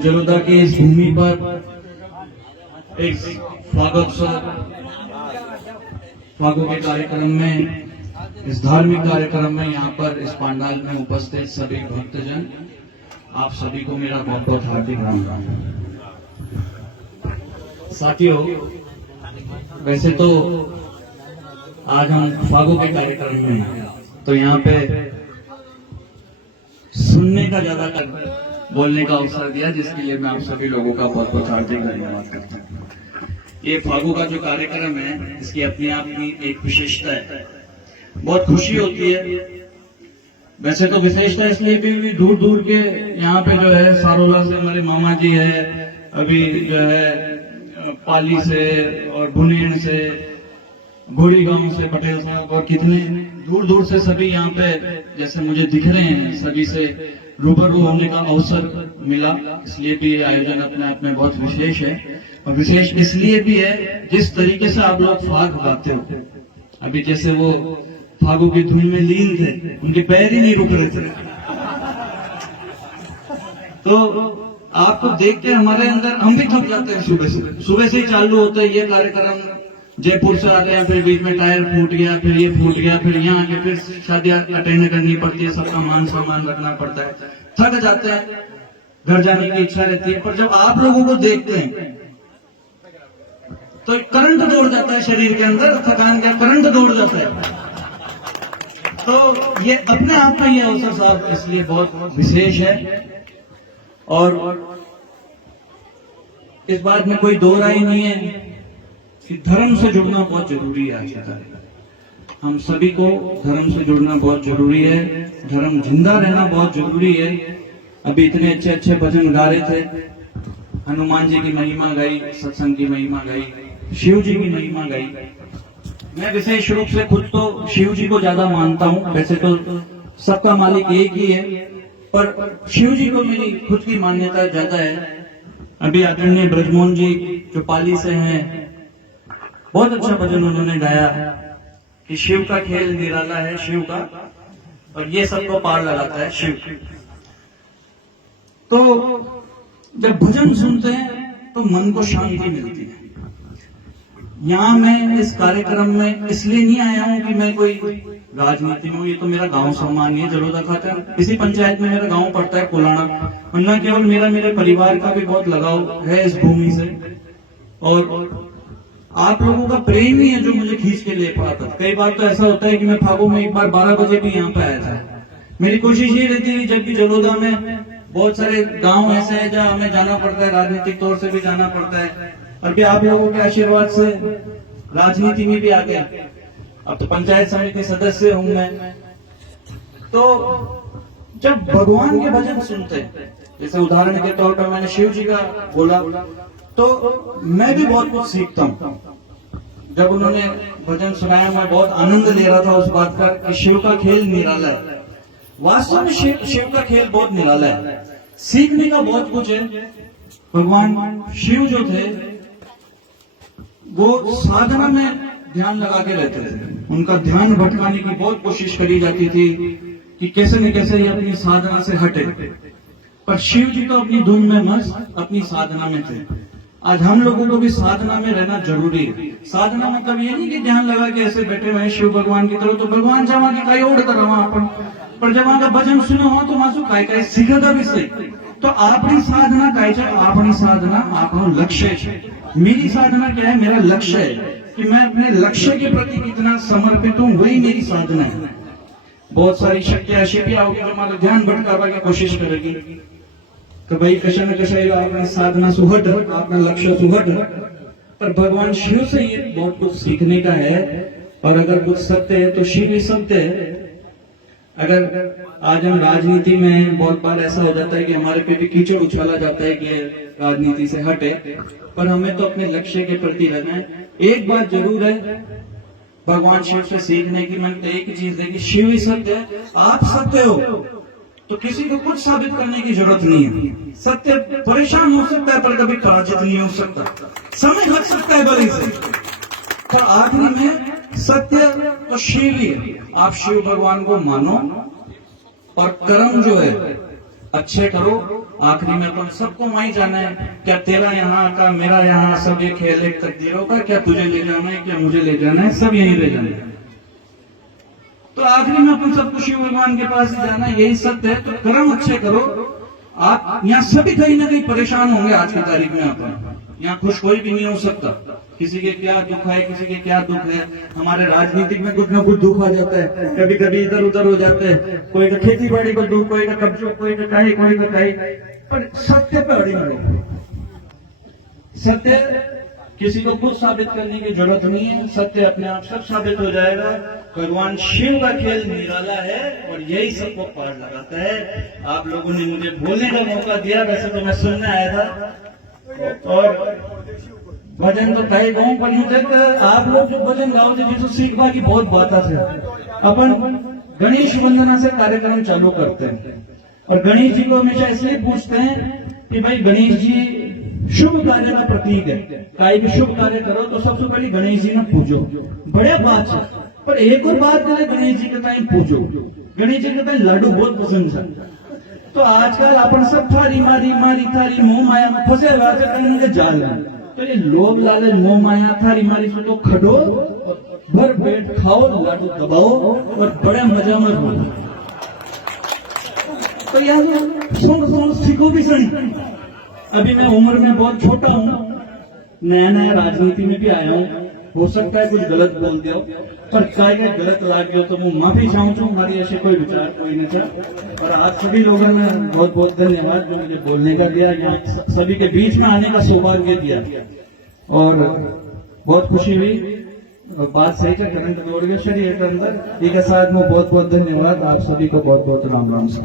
जलोदा की इस भूमि पर एक फागोत्सव फागो के कार्यक्रम में, इस धार्मिक कार्यक्रम में यहाँ पर इस पंडाल में उपस्थित सभी भक्तजन, आप सभी को मेरा बहुत बहुत हार्दिक नमस्कार। साथियों, वैसे तो आज हम फागो के कार्यक्रम में हैं, तो यहाँ पे सुनने का ज्यादातर बोलने का अवसर दिया, जिसके लिए मैं आप सभी लोगों का बहुत बहुत हार्दिक धन्यवाद करता हूँ। ये फागो का जो कार्यक्रम है, इसकी अपने आप की एक विशेषता है, बहुत खुशी होती है। वैसे तो विशेषता इसलिए भी दूर दूर के यहाँ पे जो है सारोला से हमारे मामा जी है, अभी जो है पाली से और बुनेन से, गोरी गांव से, पटेल से, और कितने दूर दूर से सभी यहाँ पे जैसे मुझे दिख रहे हैं, सभी से रूबरू होने का अवसर मिला, इसलिए भी ये आयोजन अपने आप में बहुत विशेष है। और विशेष इसलिए भी है जिस तरीके से आप लोग फाग गाते हो। अभी जैसे वो फागो की धुन में लीन थे, उनके पैर ही नहीं रुक रहे थे, तो आपको देख के हमारे अंदर हम भी थक जाते हैं। सुबह से ही चालू होता है ये कार्यक्रम, जयपुर से आते हैं, फिर बीच में टायर फूट गया, फिर ये फूट गया, फिर यहाँ आके फिर शादियां अटेंड करनी पड़ती है, सबका मान सम्मान रखना पड़ता है, थक जाते हैं, घर जाने की इच्छा रहती है। पर जब आप लोगों को देखते हैं तो करंट दौड़ जाता है शरीर के अंदर, थकान का करंट दौड़ जाता है। तो ये अपने आप में ये अवसर साहब इसलिए बहुत विशेष है, और इस बात में कोई दो राय नहीं है कि धर्म से जुड़ना बहुत जरूरी है। आज के तारीख हम सभी को धर्म से जुड़ना बहुत जरूरी है, धर्म जिंदा रहना बहुत जरूरी है। अभी इतने अच्छे अच्छे भजन गा रहे थे, हनुमान जी की महिमा गाई, सत्संग की महिमा गाई, शिव जी की महिमा गाई। मैं विशेष रूप से खुद तो शिव जी को ज्यादा मानता हूँ, वैसे तो सबका मालिक एक ही है, पर शिव जी को मेरी खुद की मान्यता ज्यादा है। अभी आदरणीय ब्रजमोहन जी जो पाली से हैं, बहुत अच्छा भजन उन्होंने गाया कि शिव का खेल निराला है, शिव का, और ये सबको पार लगाता है शिव। तो जब भजन सुनते हैं तो मन को शांति मिलती है। यहाँ मैं इस कार्यक्रम में इसलिए नहीं आया हूँ कि मैं कोई राजनीति में हूँ, ये तो मेरा गांव सम्मान है, जलोदा खातर इसी पंचायत में मेरा गांव पड़ता है कोलाना, और न केवल मेरे परिवार का भी बहुत लगाव है इस भूमि से, और आप लोगों का प्रेम ही है जो मुझे खींच के ले पड़ा था। कई बार तो ऐसा होता है कि मैं फागो में एक बार 12 बजे भी यहाँ पे आया था। मेरी कोशिश ये रहती है जब भी जलोदा में बहुत सारे गांव ऐसे हैं जहाँ हमें जाना पड़ता है, राजनीतिक तौर से भी जाना पड़ता है, और फिर आप लोगों के आशीर्वाद से राजनीति में भी आ गया, अब तो पंचायत समिति सदस्य हूं मैं। तो जब भगवान के भजन सुनते हैं, जैसे उदाहरण के तौर पर मैंने शिव जी का बोला, तो मैं भी बहुत कुछ सीखता हूँ। जब उन्होंने भजन सुनाया मैं बहुत आनंद ले रहा था उस बात का कि शिव का खेल निराला है। वास्तव में शिव का खेल बहुत निराला है, सीखने का बहुत कुछ है। भगवान शिव जो थे वो साधना में ध्यान लगा के रहते थे, उनका ध्यान भटकाने की बहुत कोशिश करी जाती थी कि कैसे न कैसे ये अपनी साधना से हटे, पर शिव जी तो अपनी धुन में मस्त अपनी साधना में थे। आज हम लोगों को भी साधना में रहना जरूरी है। साधना मतलब ये नहीं कि ध्यान लगा के ऐसे बैठे हुए शिव भगवान की तरह, तो भगवान जमा की कई ओढ़ कर रहा अपन, पर जब का भजन सुनो हो तो वहां काय सीखेगा भी सही। तो आपकी साधना काय है, आपकी साधना आपको लक्ष्य है। मेरी साधना क्या है, मेरा लक्ष्य है कि मैं अपने लक्ष्य के प्रति कितना समर्पित हूँ, वही मेरी साधना है। बहुत सारी शक्तियां शिपिया होगी जो हमारा ध्यान भटकावा की कोशिश करेगी, तो भाई कशा न कशा अपना साधना सुहट, अपना लक्ष्य सुहट, पर भगवान शिव से ये बहुत कुछ सीखने का है। और अगर कुछ सत्य है तो शिव ही सत्य है। अगर आज हम राजनीति में बहुत बार ऐसा हो जाता है कि हमारे पे भी कीचड़ उछाला जाता है कि ये राजनीति से हटे, पर हमें तो अपने लक्ष्य के प्रति रहना है। एक बात जरूर है भगवान शिव से सीखने की, मैंने तो एक ही चीज देखी, शिव ही सत्य है। आप सत्य हो तो किसी को कुछ साबित करने की जरूरत नहीं है। सत्य परेशान हो सकता है पर कभी पराजित नहीं हो सकता, समय लग सकता है भले से, पर आखिरी में सत्य तो शिव ही है। आप शिव भगवान को मानो और कर्म जो है अच्छे करो। आखिरी में तुम सबको वहीं जाना है। क्या तेरा यहाँ का मेरा यहाँ सब ये खेल एक तकदीरों का, क्या तुझे ले जाना है क्या मुझे ले जाना है, सब यहीं ले जाना है। तो आखिरी में अपन सबको शिव भगवान के पास ही जाना है, यही सत्य है। तो कर्म अच्छे करो। आप यहाँ सभी कहीं ना कहीं परेशान होंगे आज की तारीख में। अपन यहाँ खुश कोई भी नहीं हो सकता। किसी के क्या दुख है, किसी के क्या दुख है। हमारे राजनीतिक में कुछ ना कुछ दुख आ जाता है, कभी कभी इधर उधर हो जाते हैं। कोई का खेती बाड़ी को दुख, कोई का कब्जों, कोई का कहीं, कोई का कहीं। पर सत्य पर अड़ी रहो। सत्य किसी को कुछ साबित करने की जरूरत नहीं है। सत्य अपने आप सब साबित हो जाएगा। भगवान शिव का खेल निराला है और यही सबको पार लगाता है। आप लोगों ने मुझे बोलने का मौका दिया, वैसे तो मैं सुनने आया था और भजन तो कई गाँव पर मुझे आप लोग जो भजन गाओ थे तो सीखवा की बहुत बात है। अपन गणेश वंदना से कार्यक्रम चालू करते हैं और गणेश जी को हमेशा इसलिए पूछते हैं कि भाई गणेश जी शुभ कार्य का प्रतीक है। कोई भी शुभ कार्य करो तो सबसे पहले गणेश जी ने पूजो, बड़े बात है। पर एक और बात करे, गणेश जी के टाइम पूजो। गणेश जी के टाइम लाडू बहुत पसंद है। तो आजकल अपन सब थारी मारी मारी थारी मोह माया में फंसे रहते जाल है। तो ये लोभ लालच मोह माया थारी मारी से तो खटो, भर पेट खाओ, लाडू दबाओ और बड़े मजा में रहो। तो यार सुन सीखो भी सही। अभी मैं उम्र में बहुत छोटा हूँ, नया नया राजनीति में भी आया हूँ। हो सकता है कुछ गलत बोल दिया हो, पर काय गलत लाग गया तो मैं माफी चाहूँ छू। हमारी ऐसे कोई विचार कोई नहीं था। और आप सभी लोगों ने बहुत बहुत धन्यवाद जो मुझे बोलने का दिया, यहाँ सभी के बीच में आने का सौभाग्य दिया और बहुत खुशी हुई। बात सही था, करंट दौड़ गया शरीर के अंदर। एक साथ में बहुत बहुत धन्यवाद। आप सभी को बहुत बहुत राम राम से।